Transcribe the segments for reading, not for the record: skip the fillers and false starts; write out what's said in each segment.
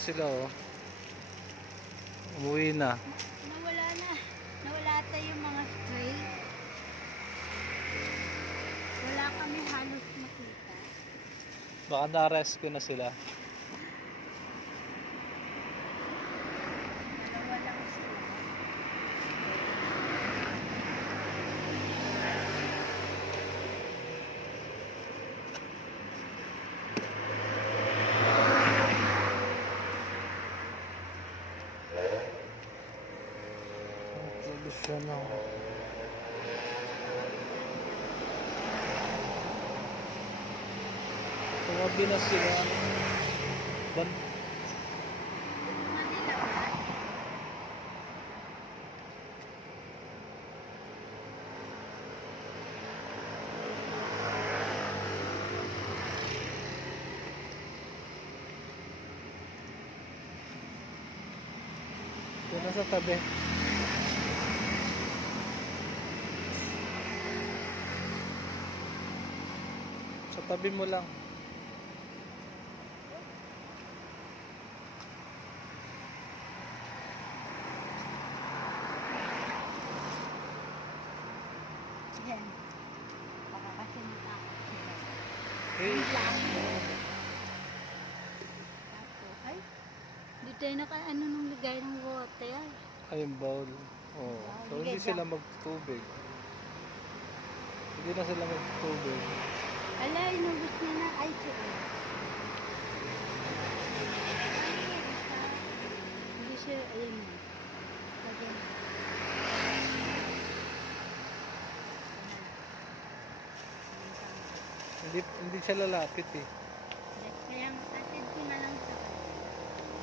sila oh. Umuwi na. Nawala na. Nawala ata yung mga stray. Wala kami halos makita. Baka na-rescue na sila. Dalawa lang sila. Solusyon na. Tumabi na sila. Manila ba? Yan na sa tabi. Sa tabi mo lang. Yan. Baka kasi natakot sila. Hey. Tapos, ay, di tayo naka-ano nung ligay ng water. Ay, yung bowl. Oh. So, hindi sila magtubig. Hindi na sila magtubig. Ala, inubos niya na. Ay, siya. Hindi siya, ayun na. Lagyan na. Hindi siya lalapit eh. Kaya atid ko na lang sa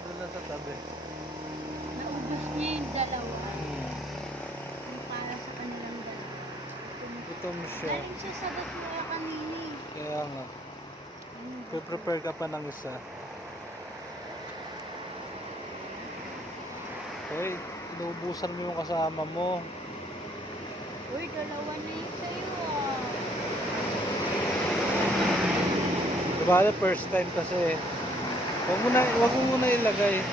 Doon na sa tabi. naubos niya yung dalawa. Yung para sa kanilang dalawa. Gutom siya. Galing siya sa basura kanini. Kaya nga. Prepare ka pa ng isa. Hoy, inuubusan mo yung kasama mo. Uy, dalawa na yun sa'yo ah. Diba, first time kasi. Wag mo muna ilagay.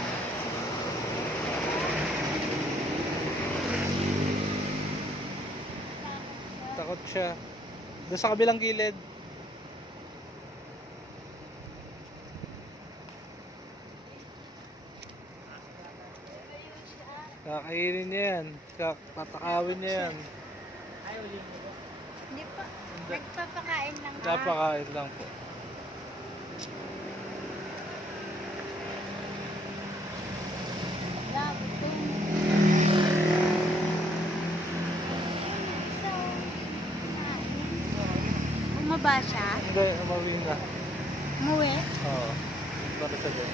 Takot siya. Doon sa kabilang gilid. Kakainin niya yan. Tatakawin niya yan. Hindi pa. Hindi. Nagpapakain lang ha. Napakain lang po. Wala, gutom. So, bumaba siya? Hindi, umawin na. Umuwi? Oo. Para sa doon.